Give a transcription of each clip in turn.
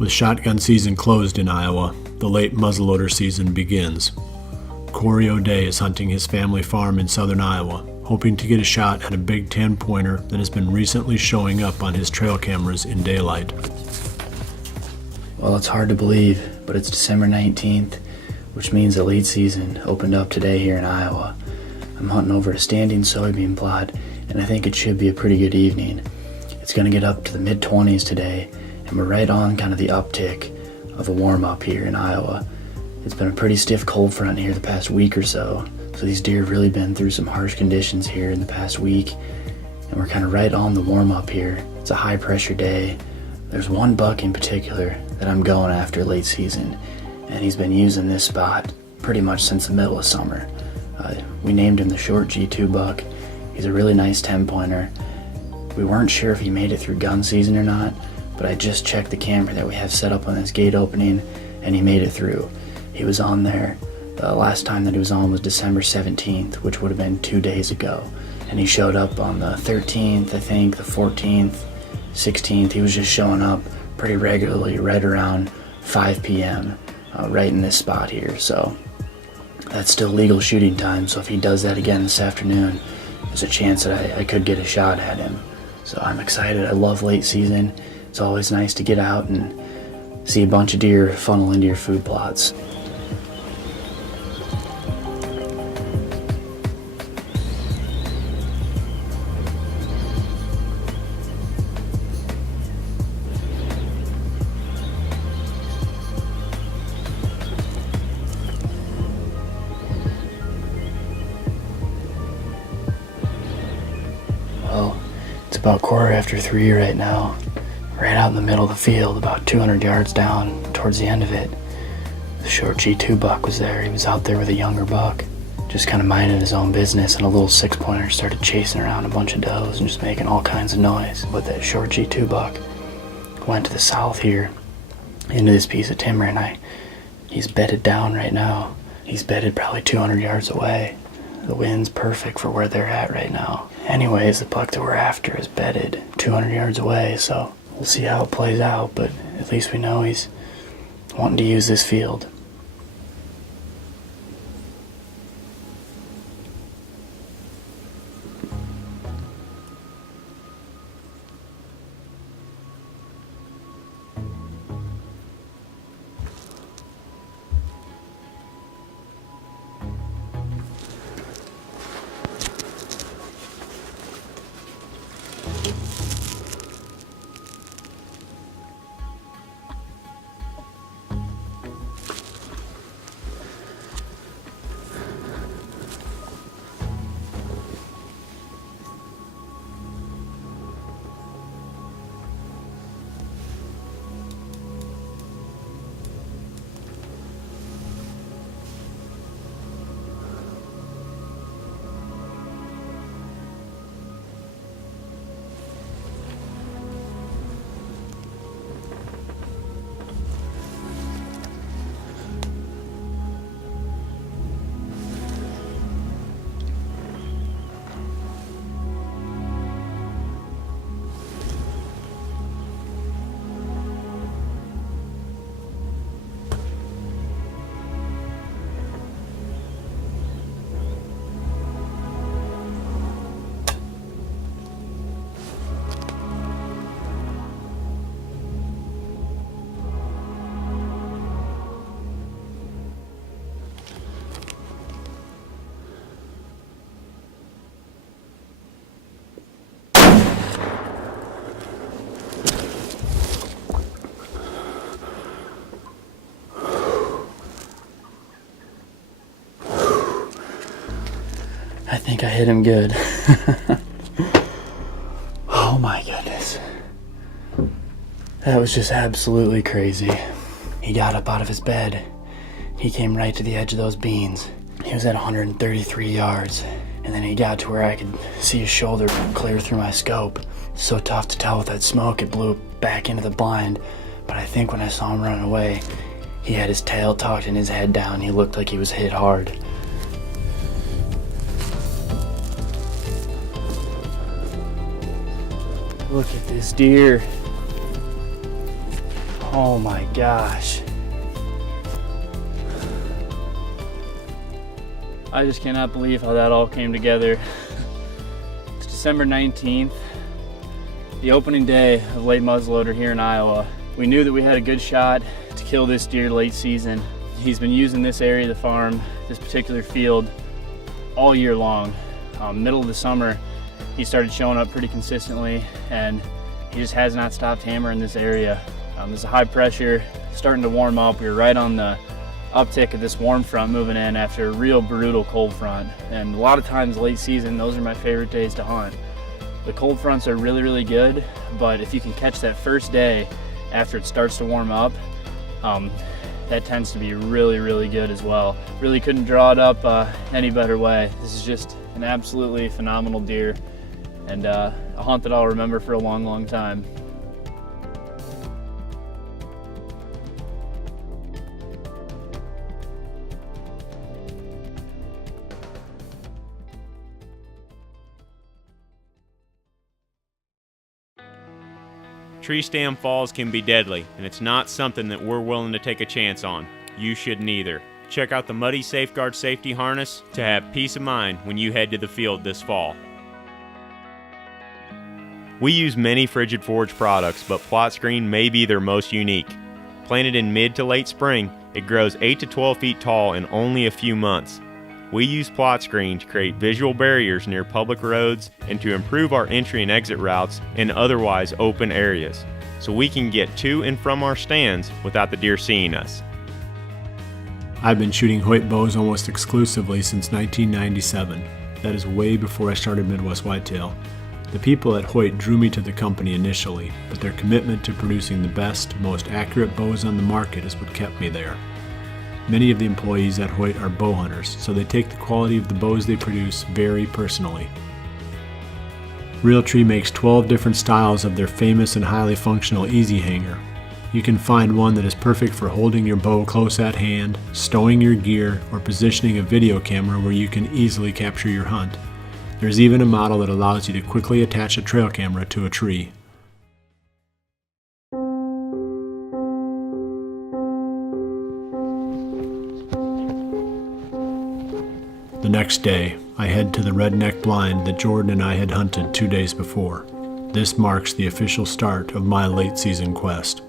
With shotgun season closed in Iowa, the late muzzleloader season begins. Corey O'Day is hunting his family farm in southern Iowa, hoping to get a shot at a big 10-pointer that has been recently showing up on his trail cameras in daylight. Well, it's hard to believe, but it's December 19th, which means the late season opened up today here in Iowa. I'm hunting over a standing soybean plot, and I think it should be a pretty good evening. It's going to get up to the mid-20s today, and we're right on kind of the uptick of a warm-up here in Iowa. It's been a pretty stiff cold front here the past week or so these deer have really been through some harsh conditions here in the past week, and we're kind of right on the warm-up here. It's a high-pressure day. There's one buck in particular that I'm going after late season, and he's been using this spot pretty much since the middle of summer. We named him the short G2 buck. He's a really nice 10-pointer. We weren't sure if he made it through gun season or not, but I just checked the camera that we have set up on this gate opening, and he made it through. He was on there. The last time that he was on was December 17th, which would have been 2 days ago. And he showed up on the 13th, I think, the 14th, 16th. He was just showing up pretty regularly right around 5 p.m. Right in this spot here. So that's still legal shooting time, so if he does that again this afternoon, there's a chance that I could get a shot at him. So I'm excited. I love late season. It's always nice to get out and see a bunch of deer funnel into your food plots. Well, it's about 3:15 right now, right out in the middle of the field, about 200 yards down towards the end of it. The short G2 buck was there. He was out there with a younger buck, just kind of minding his own business, and a little 6-pointer started chasing around a bunch of does and just making all kinds of noise. But that short G2 buck went to the south here into this piece of timber, and he's bedded down right now. He's bedded probably 200 yards away. The wind's perfect for where they're at right now. Anyways, the buck that we're after is bedded 200 yards away, so we'll see how it plays out, but at least we know he's wanting to use this field. I think I hit him good. Oh my goodness. That was just absolutely crazy. He got up out of his bed. He came right to the edge of those beans. He was at 133 yards. And then he got to where I could see his shoulder clear through my scope. It's so tough to tell with that smoke. It blew back into the blind. But I think when I saw him running away, he had his tail tucked and his head down. He looked like he was hit hard. Look at this deer. Oh my gosh. I just cannot believe how that all came together. It's December 19th, the opening day of late muzzleloader here in Iowa. We knew that we had a good shot to kill this deer late season. He's been using this area of the farm, this particular field, all year long. Middle of the summer, he started showing up pretty consistently, and he just has not stopped hammering this area. There's a high pressure starting to warm up. We were right on the uptick of this warm front moving in after a real brutal cold front. And a lot of times late season, those are my favorite days to hunt. The cold fronts are really, really good, but if you can catch that first day after it starts to warm up, that tends to be really, really good as well. Really couldn't draw it up any better way. This is just an absolutely phenomenal deer, and a hunt that I'll remember for a long, long time. Tree stand falls can be deadly, and it's not something that we're willing to take a chance on. You shouldn't either. Check out the Muddy Safeguard safety harness to have peace of mind when you head to the field this fall. We use many Frigid Forge products, but Plot Screen may be their most unique. Planted in mid to late spring, it grows 8 to 12 feet tall in only a few months. We use Plot Screen to create visual barriers near public roads and to improve our entry and exit routes in otherwise open areas, so we can get to and from our stands without the deer seeing us. I've been shooting Hoyt bows almost exclusively since 1997. That is way before I started Midwest Whitetail. The people at Hoyt drew me to the company initially, but their commitment to producing the best, most accurate bows on the market is what kept me there. Many of the employees at Hoyt are bow hunters, so they take the quality of the bows they produce very personally. Realtree makes 12 different styles of their famous and highly functional Easy Hanger. You can find one that is perfect for holding your bow close at hand, stowing your gear, or positioning a video camera where you can easily capture your hunt. There's even a model that allows you to quickly attach a trail camera to a tree. The next day, I head to the redneck blind that Jordan and I had hunted 2 days before. This marks the official start of my late season quest.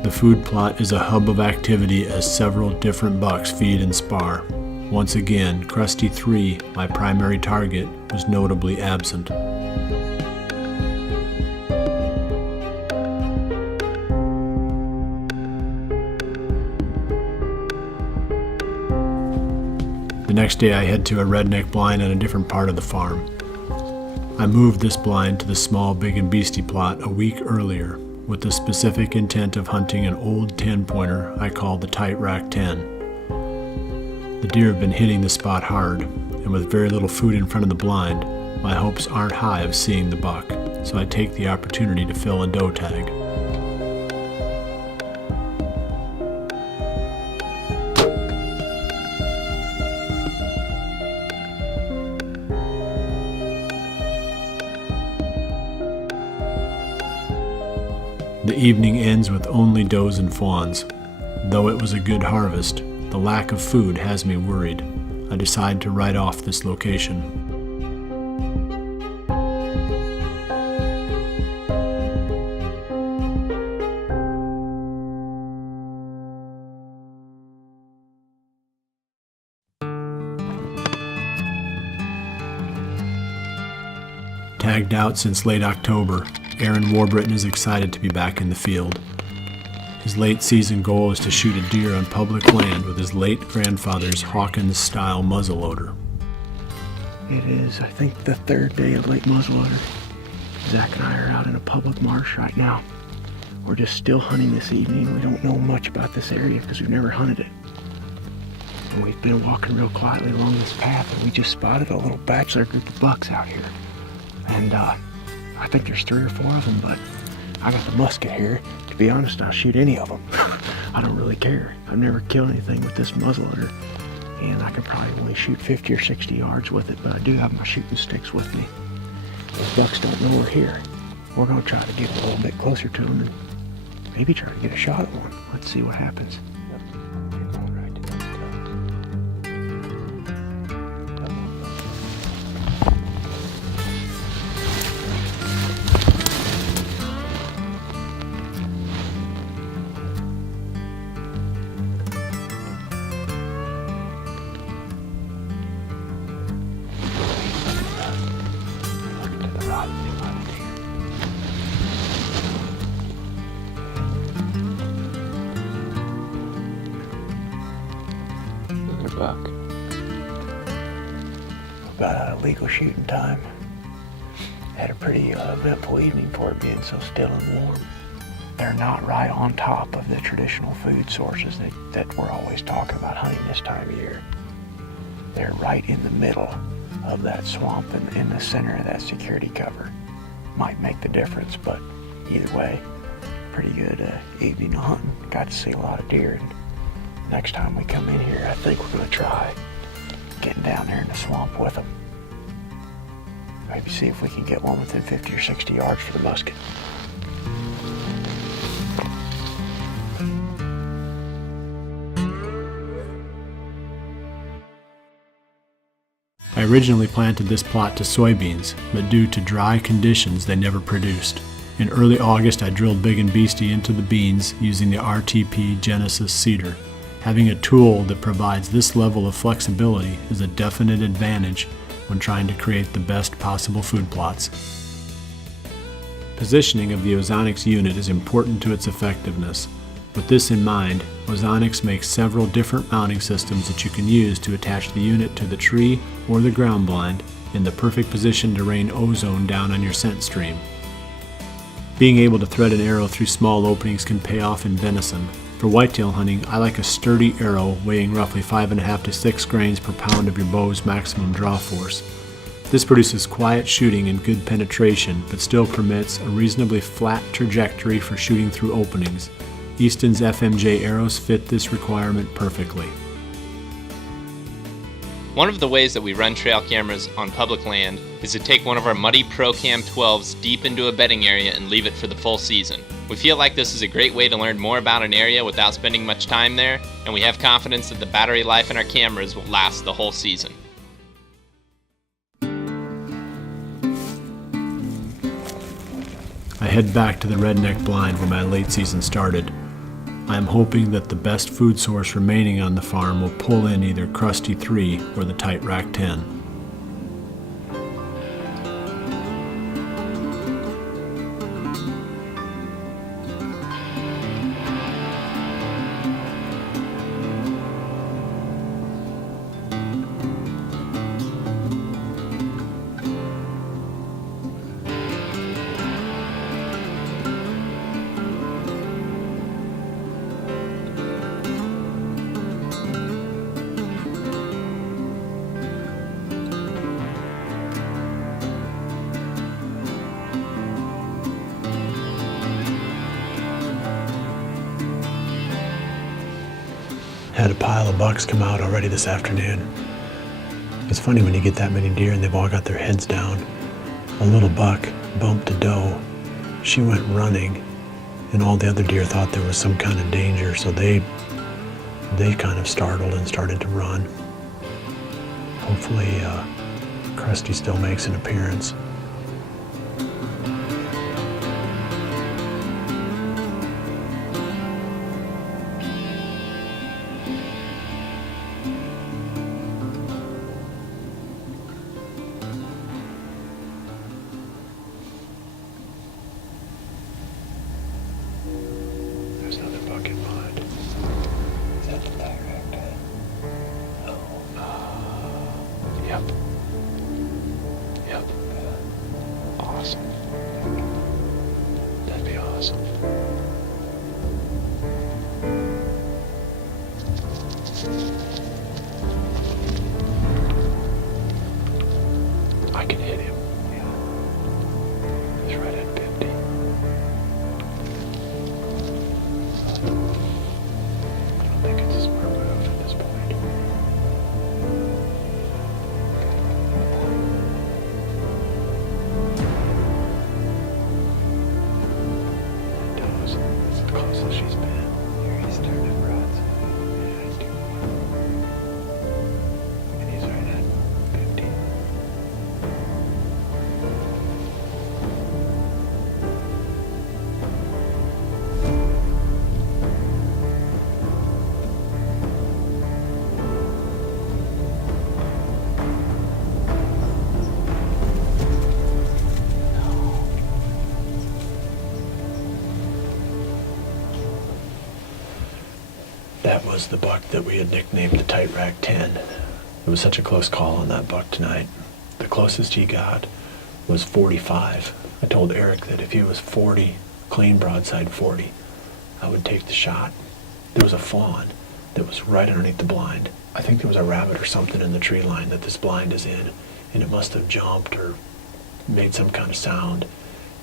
The food plot is a hub of activity as several different bucks feed and spar. Once again, Krusty 3, my primary target, was notably absent. The next day I head to a redneck blind on a different part of the farm. I moved this blind to the small Big and Beastie plot a week earlier, with the specific intent of hunting an old 10-pointer I call the Tight Rack 10. The deer have been hitting the spot hard, and with very little food in front of the blind, my hopes aren't high of seeing the buck, so I take the opportunity to fill a doe tag. The evening ends with only does and fawns. Though it was a good harvest, the lack of food has me worried. I decide to write off this location. Tagged out since late October, Aaron Warburton is excited to be back in the field. His late season goal is to shoot a deer on public land with his late grandfather's Hawkins-style muzzleloader. It is, I think, the third day of late muzzleloader. Zach and I are out in a public marsh right now. We're just still hunting this evening. We don't know much about this area because we've never hunted it. And we've been walking real quietly along this path, and we just spotted a little bachelor group of bucks out here. And I think there's 3 or 4 of them, but I got the musket here. To be honest, I'll shoot any of them. I don't really care. I've never killed anything with this muzzleloader, and I could probably only shoot 50 or 60 yards with it, but I do have my shooting sticks with me. Those bucks don't know we're here. We're gonna try to get a little bit closer to them and maybe try to get a shot at one. Let's see what happens. Buck. About out of legal shooting time. Had a pretty eventful evening for it being so still and warm. They're not right on top of the traditional food sources that we're always talking about hunting this time of year. They're right in the middle of that swamp and in the center of that security cover. Might make the difference, but either way, pretty good evening of hunting. Got to see a lot of deer. And next time we come in here, I think we're going to try getting down there in the swamp with them. Maybe see if we can get one within 50 or 60 yards for the musket. I originally planted this plot to soybeans, but due to dry conditions, they never produced. In early August, I drilled big and beastie into the beans using the RTP Genesis seeder. Having a tool that provides this level of flexibility is a definite advantage when trying to create the best possible food plots. Positioning of the Ozonics unit is important to its effectiveness. With this in mind, Ozonics makes several different mounting systems that you can use to attach the unit to the tree or the ground blind in the perfect position to rain ozone down on your scent stream. Being able to thread an arrow through small openings can pay off in venison. For whitetail hunting, I like a sturdy arrow weighing roughly 5.5 to 6 grains per pound of your bow's maximum draw force. This produces quiet shooting and good penetration, but still permits a reasonably flat trajectory for shooting through openings. Easton's FMJ arrows fit this requirement perfectly. One of the ways that we run trail cameras on public land is to take one of our muddy ProCam 12s deep into a bedding area and leave it for the full season. We feel like this is a great way to learn more about an area without spending much time there, and we have confidence that the battery life in our cameras will last the whole season. I head back to the redneck blind where my late season started. I am hoping that the best food source remaining on the farm will pull in either Krusty 3 or the Tight Rack 10. Had a pile of bucks come out already this afternoon. It's funny when you get that many deer and they've all got their heads down. A little buck bumped a doe. She went running, and all the other deer thought there was some kind of danger, so they kind of startled and started to run. Hopefully, Krusty still makes an appearance. There's another bucket behind. Is that the Tight Rack 10? Oh. Yep. Yep. Awesome. That'd be awesome. He's right at 50. I don't think it's a smart move at this point. That's the closest she's been. Here he's starting to broadside. Yeah, he's doing well. And he's right at 50. That was the buck that we had nicknamed the Tight Rack 10. It was such a close call on that buck tonight. The closest he got was 45. I told Eric that if he was 40, clean broadside 40, I would take the shot. There was a fawn that was right underneath the blind. I think there was a rabbit or something in the tree line that this blind is in, and it must have jumped or made some kind of sound,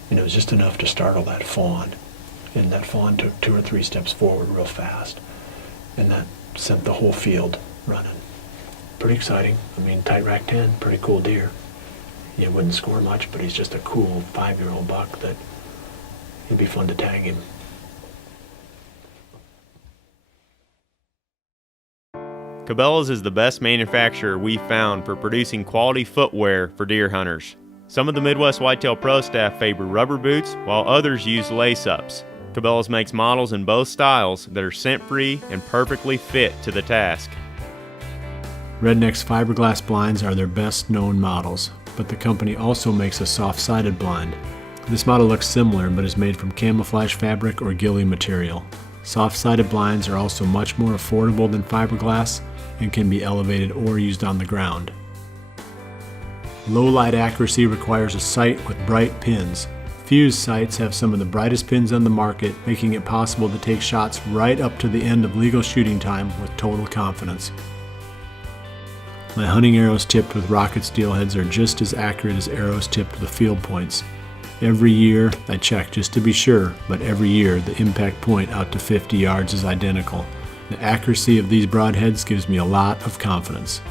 and it was just enough to startle that fawn. And that fawn took 2 or 3 steps forward real fast, and that sent the whole field running. Pretty exciting. I mean, Tight Rack 10, pretty cool deer. He wouldn't score much, but he's just a cool 5-year-old buck that it'd be fun to tag him. Cabela's is the best manufacturer we've found for producing quality footwear for deer hunters. Some of the Midwest Whitetail Pro staff favor rubber boots, while others use lace-ups. Cabela's makes models in both styles that are scent-free and perfectly fit to the task. Redneck's fiberglass blinds are their best known models, but the company also makes a soft-sided blind. This model looks similar but is made from camouflage fabric or ghillie material. Soft-sided blinds are also much more affordable than fiberglass and can be elevated or used on the ground. Low light accuracy requires a sight with bright pins. Fuse sights have some of the brightest pins on the market, making it possible to take shots right up to the end of legal shooting time with total confidence. My hunting arrows tipped with rocket steel heads are just as accurate as arrows tipped with field points. Every year I check just to be sure, but every year the impact point out to 50 yards is identical. The accuracy of these broadheads gives me a lot of confidence.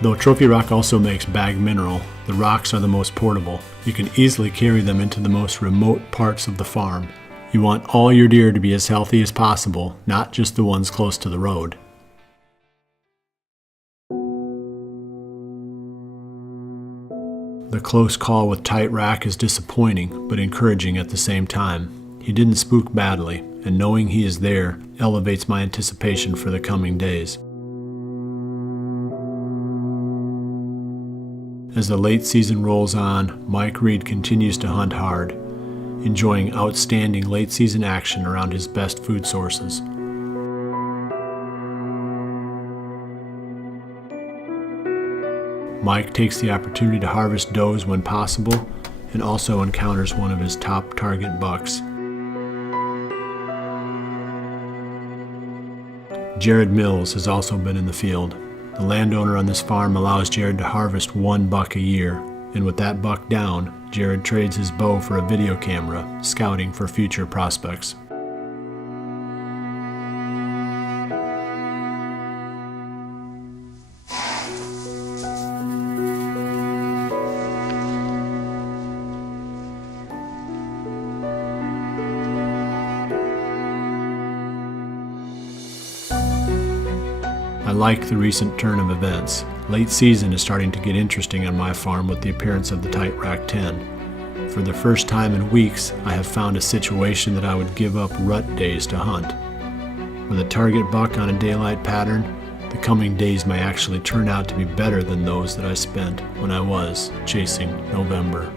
Though Trophy Rock also makes bagged mineral, the rocks are the most portable. You can easily carry them into the most remote parts of the farm. You want all your deer to be as healthy as possible, not just the ones close to the road. The close call with Tight Rack is disappointing, but encouraging at the same time. He didn't spook badly, and knowing he is there elevates my anticipation for the coming days. As the late season rolls on, Mike Reed continues to hunt hard, enjoying outstanding late season action around his best food sources. Mike takes the opportunity to harvest does when possible and also encounters one of his top target bucks. Jared Mills has also been in the field. The landowner on this farm allows Jared to harvest 1 buck a year, and with that buck down, Jared trades his bow for a video camera, scouting for future prospects. I like the recent turn of events. Late season is starting to get interesting on my farm with the appearance of the Tight Rack 10. For the first time in weeks, I have found a situation that I would give up rut days to hunt. With a target buck on a daylight pattern, the coming days may actually turn out to be better than those that I spent when I was chasing November.